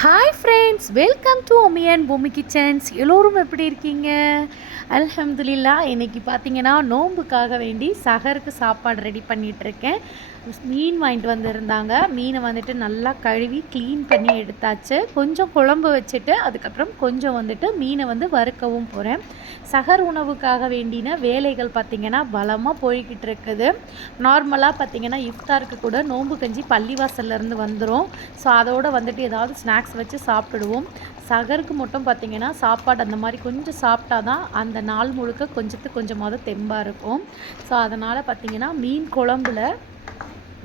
Hi friends, welcome to Omi and Bhoomi kitchens. எல்லோரும் எப்படி இருக்கீங்க? அல்ஹம்துலில்லா. இன்றைக்கி பார்த்தீங்கன்னா நோன்புக்காக வேண்டி சஹருக்கு சாப்பாடு ரெடி பண்ணிகிட்ருக்கேன். மீன் வாங்கிட்டு வந்திருந்தாங்க. மீனை வந்துட்டு நல்லா கழுவி க்ளீன் பண்ணி எடுத்தாச்சு. கொஞ்சம் குழம்பு வச்சுட்டு அதுக்கப்புறம் கொஞ்சம் வந்துட்டு மீனை வந்து வறுக்கவும் போகிறேன். சஹர் உணவுக்காக வேண்டின வேலைகள் பார்த்திங்கன்னா பலமாக போய்கிட்டு இருக்குது. நார்மலாக பார்த்திங்கன்னா இஃப்தாருக்கு கூட நோன்பு கஞ்சி பள்ளிவாசல்லேருந்து வந்துடும். ஸோ அதோடு வந்துட்டு ஏதாவது ஸ்நாக்ஸ் வச்சு சாப்பிடுவோம். சஹருக்கு மட்டும் பார்த்திங்கன்னா சாப்பாடு அந்த மாதிரி கொஞ்சம் சாப்பிட்டா தான் அந்த நாள் முழுக்க கொஞ்சமாவது தெம்பாக இருக்கும். ஸோ அதனால் பார்த்திங்கன்னா மீன் குழம்புல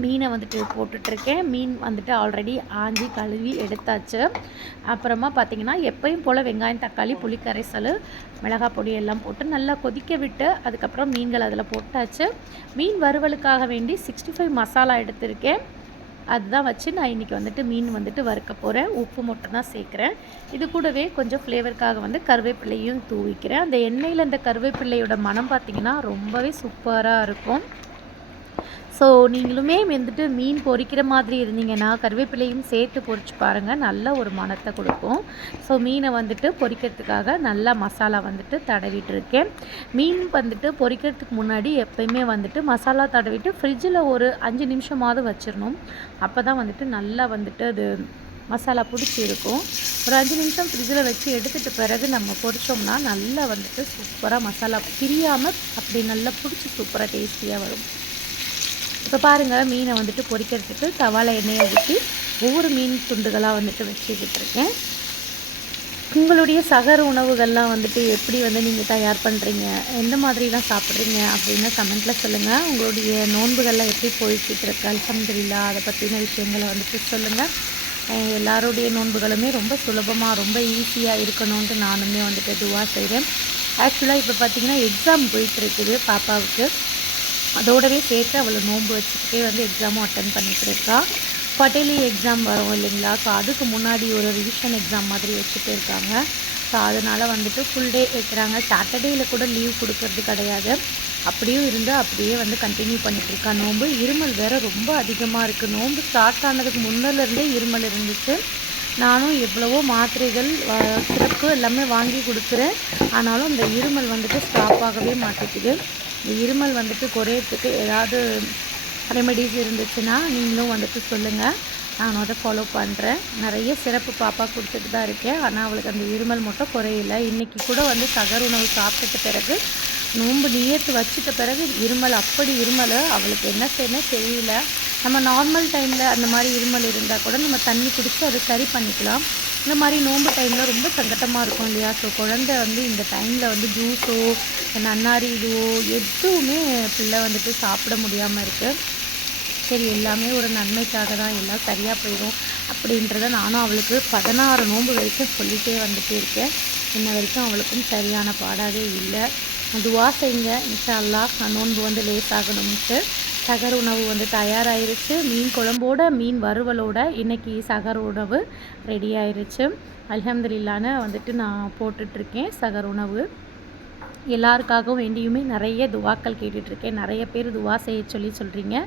மீனை வந்துட்டு போட்டுட்ருக்கேன். மீன் வந்துட்டு ஆல்ரெடி ஆஞ்சி கழுவி எடுத்தாச்சு. அப்புறமா பார்த்திங்கன்னா எப்பயும் போல் வெங்காயம், தக்காளி, புளிக்கரைசல், மிளகாய் பொடி எல்லாம் போட்டு நல்லா கொதிக்க விட்டு அதுக்கப்புறம் மீன்கள் அதில் போட்டாச்சு. மீன் வறுவலுக்காக வேண்டி 65 மசாலா எடுத்திருக்கேன். அதுதான் வச்சு நான் இன்றைக்கி வந்துட்டு மீன் வந்துட்டு வறுக்க போகிறேன். உப்பு மட்டும் தான் சேர்க்குறேன். இது கூடவே கொஞ்சம் ஃப்ளேவருக்காக வந்து கருவேப்பிலையும் தூவிக்கிறேன். அந்த எண்ணெயில் அந்த கருவேப்பிலையோட மனம் பார்த்திங்கன்னா ரொம்பவே சூப்பராக இருக்கும். ஸோ நீங்களுமே வந்துட்டு மீன் பொரிக்கிற மாதிரி இருந்தீங்கன்னா கருவேப்பிலையும் சேர்த்து பொரிச்சு பாருங்கள், நல்ல ஒரு மணத்தை கொடுக்கும். ஸோ மீனை வந்துட்டு பொரிக்கிறதுக்காக நல்லா மசாலா வந்துட்டு தடவிட்டுருக்கேன். மீன் வந்துட்டு பொரிக்கிறதுக்கு முன்னாடி எப்போயுமே வந்துட்டு மசாலா தடவிட்டு ஃப்ரிட்ஜில் ஒரு 5 நிமிஷமாவது வச்சிடணும். அப்போ தான் வந்துட்டு நல்லா வந்துட்டு அது மசாலா பிடிச்சி இருக்கும். ஒரு 5 நிமிஷம் ஃப்ரிட்ஜில் வச்சு எடுத்துகிட்ட பிறகு நம்ம பொரிச்சோம்னா நல்லா வந்துட்டு சூப்பராக மசாலா பிரியாமல் அப்படி நல்லா பிடிச்சி சூப்பராக டேஸ்டியாக வரும். இப்போ பாருங்கள், மீனை வந்துட்டு பொரிக்கிறதுக்கு தவால எண்ணெயை ஊற்றி ஒவ்வொரு மீன் துண்டுகளாக வந்துட்டு வச்சுக்கிட்டு இருக்கேன். உங்களுடைய சகர் உணவுகள்லாம் வந்துட்டு எப்படி வந்து நீங்கள் தயார் பண்ணுறீங்க, எந்த மாதிரிலாம் சாப்பிட்றீங்க அப்படின்னு கமெண்ட்டில் சொல்லுங்கள். உங்களுடைய நோன்புகள்லாம் எப்படி போய்கிட்டு இருக்கு அல்ஹம்துலில்லாஹ், அதை பற்றின விஷயங்களை வந்துட்டு சொல்லுங்கள். எல்லாருடைய நோன்புகளுமே ரொம்ப சுலபமாக ரொம்ப ஈஸியாக இருக்கணும்ன்ட்டு நானுமே வந்துட்டு துவா செய்கிறேன். ஆக்சுவலாக இப்போ பார்த்திங்கன்னா எக்ஸாம் போயிட்டுருக்குது பாப்பாவுக்கு. அதோடவே சேர்த்து அவளை நோன்பு வச்சுக்கிட்டே வந்து எக்ஸாமும் அட்டன் பண்ணிகிட்டு இருக்கா. குவார்ட்டர்லி எக்ஸாம் வரும் இல்லைங்களா, ஸோ அதுக்கு முன்னாடி ஒரு ரிவிஷன் எக்ஸாம் மாதிரி வச்சுட்டு இருக்காங்க. ஸோ அதனால் வந்துட்டு ஃபுல் டே வைக்கிறாங்க. சாட்டர்டேயில் கூட லீவ் கொடுக்கறது கிடையாது. அப்படியும் இருந்து அப்படியே வந்து கண்டினியூ பண்ணிகிட்ருக்கா நோன்பு. இருமல் வேறு ரொம்ப அதிகமாக இருக்குது. நோன்பு ஸ்டார்ட் ஆனதுக்கு முன்னிலேருந்தே இருமல் இருந்துச்சு. நானும் எவ்வளவோ மாத்திரைகள், சிறப்பு எல்லாமே வாங்கி கொடுக்குறேன். ஆனாலும் இந்த இருமல் வந்துட்டு ஸ்டாப் ஆகவே மாட்டேங்குது. இந்த இருமல் வந்துட்டு குறையறதுக்கு ஏதாவது ரெமெடிஸ் இருந்துச்சுன்னா நீங்களும் வந்துட்டு சொல்லுங்கள், நான் அதை ஃபாலோ பண்ணுறேன். நிறைய சிறப்பு பாப்பா கொடுத்துட்டு தான் இருக்கேன். ஆனால் அவளுக்கு அந்த இருமல் மட்டும் குறையில. இன்றைக்கி கூட வந்து சகர் உணவு சாப்பிட்ட பிறகு நோன்பு நியத்து வச்சுட்ட பிறகு இருமல் அப்படி இருமல். அவளுக்கு என்ன செய்யணும் தெரியல. நம்ம நார்மல் டைமில் அந்த மாதிரி இருமல் இருந்தால் கூட நம்ம தண்ணி குடித்து அதை சரி பண்ணிக்கலாம். இந்த மாதிரி நோன்பு டைமில் ரொம்ப சங்கட்டமாக இருக்கும் இல்லையா. ஸோ குழந்தை வந்து இந்த டைமில் வந்து ஜூஸோ நன்னாரி இதுவோ எதுவுமே பிள்ளை வந்துட்டு சாப்பிட முடியாமல் இருக்குது. சரி, எல்லாமே ஒரு நன்மைக்காக தான், எல்லாம் சரியாக போயிடும் அப்படின்றத நானும் அவளுக்கு 16 நோன்பு வரைக்கும் சொல்லிகிட்டே வந்துட்டு இருக்கேன். இன்ன வரைக்கும் அவளுக்கும் சரியான பாடாகவே இல்லை. துவா செய்யுங்க, இன்ஷா அல்லாஹ் நோன்பு வந்து லேசாகணும்ட்டு. சகர் உணவு வந்து தயாராகிருச்சு. மீன் குழம்போட மீன் வறுவலோட இன்றைக்கி சகர் உணவு ரெடி ஆயிடுச்சு. அல்ஹம்துலில்லாஹ்னு வந்துட்டு நான் போட்டுட்ருக்கேன் சகர் உணவு. எல்லாருக்காகவும் வேண்டியுமே நிறைய துவாக்கள் கேட்டுட்ருக்கேன். நிறைய பேர் துவா செய்ய சொல்கிறீங்க.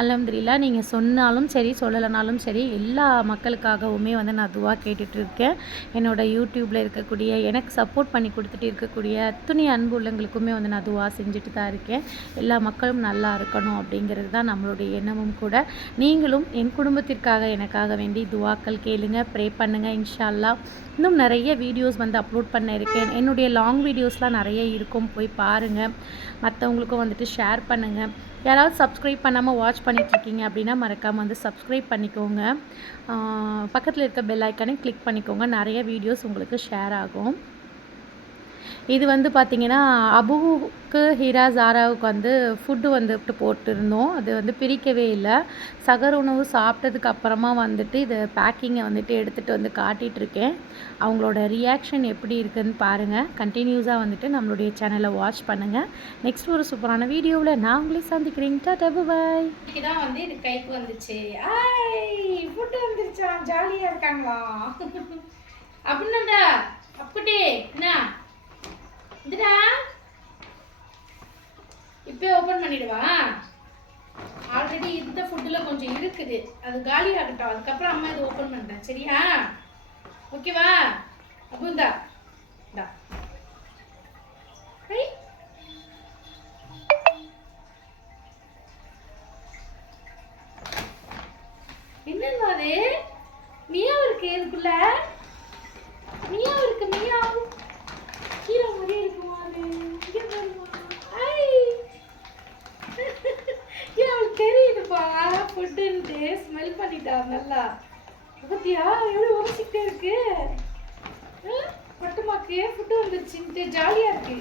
அல்ஹம்துலில்லாஹ், நீங்கள் சொன்னாலும் சரி சொல்லலைனாலும் சரி எல்லா மக்களுக்காகவுமே வந்து நான் துவா கேட்டுட்ருக்கேன். என்னோடய யூடியூப்பில் இருக்கக்கூடிய எனக்கு சப்போர்ட் பண்ணி கொடுத்துட்டு இருக்கக்கூடிய அத்துணை அன்பு உள்ளங்களுக்குமே வந்து நான் துவா செஞ்சுட்டு தான் இருக்கேன். எல்லா மக்களும் நல்லா இருக்கணும் அப்படிங்கிறது தான் நம்மளுடைய எண்ணமும் கூட. நீங்களும் என் குடும்பத்திற்காக எனக்காக வேண்டி துவாக்கள் கேளுங்க, ப்ரே பண்ணுங்கள். இன்ஷா அல்லாஹ் இன்னும் நிறைய வீடியோஸ் வந்து அப்லோட் பண்ண இருக்கேன். என்னுடைய லாங் வீடியோஸ்லாம் நிறைய இருக்கும், போய் பாருங்கள். மற்றவங்களுக்கும் வந்துட்டு ஷேர் பண்ணுங்கள். யாராவது சப்ஸ்கிரைப் பண்ணாமல் வாட்ச் பண்ணிகிட்ருக்கீங்க அப்படின்னா மறக்காமல் வந்து சப்ஸ்கிரைப் பண்ணிக்கோங்க. பக்கத்தில் இருக்க பெல் ஐக்கானே கிளிக் பண்ணிக்கோங்க. நிறைய வீடியோஸ் உங்களுக்கு ஷேர் ஆகும். இது வந்து பார்த்திங்கன்னா அபுவுக்கு, ஹீரா, ஜாராவுக்கு வந்து ஃபுட்டு வந்துட்டு போட்டிருந்தோம். அது வந்து பிரிக்கவே இல்லை. சகர் உணவு சாப்பிட்டதுக்கு அப்புறமா வந்துட்டு இதை பேக்கிங்கை வந்துட்டு எடுத்துகிட்டு வந்து காட்டிகிட்ருக்கேன். அவங்களோட ரியாக்ஷன் எப்படி இருக்குதுன்னு பாருங்கள். கண்டினியூஸாக வந்துட்டு நம்மளுடைய சேனலை வாட்ச் பண்ணுங்கள். நெக்ஸ்ட் ஒரு சூப்பரான வீடியோவில் நான் உங்களே சந்திக்கிறேன். டாடா பாய். தான் வந்து இது கைக்கு வந்துச்சு. ஃபுட்டு வந்துருச்சா, ஜாலியாக இருக்காங்களா அப்படின்னா அப்படி என்ன இதுடா இப்போ ஓப்பன் பண்ணிடுவா. ஆல்ரெடி இந்த ஃபுட்டில் கொஞ்சம் இருக்குது, அது காலி ஆகட்டும். அதுக்கப்புறம் அம்மா இதை ஓப்பன் பண்ணுறேன், சரியா? ஓகேவா? அப்போ இந்தா இந்தா ஐ என்னங்க அது மியாவ் இருக்கு இதுக்குள்ள மியாவ் இருக்கு மியாவ் கீரை மாதிரி இருக்குமா அது இங்க பாருமா ஐ ஏன் அவளுக்கு தெரியுதுப்பா ஃபுட்டுன்ட்டு ஸ்மெல் பண்ணிட்டா நல்லா பத்தியா எவ்வளோ உரசிக்கிட்டே இருக்கு பட்டுமாக்கு ஃபுட்டு வந்துருச்சுன்ட்டு ஜாலியாக இருக்கு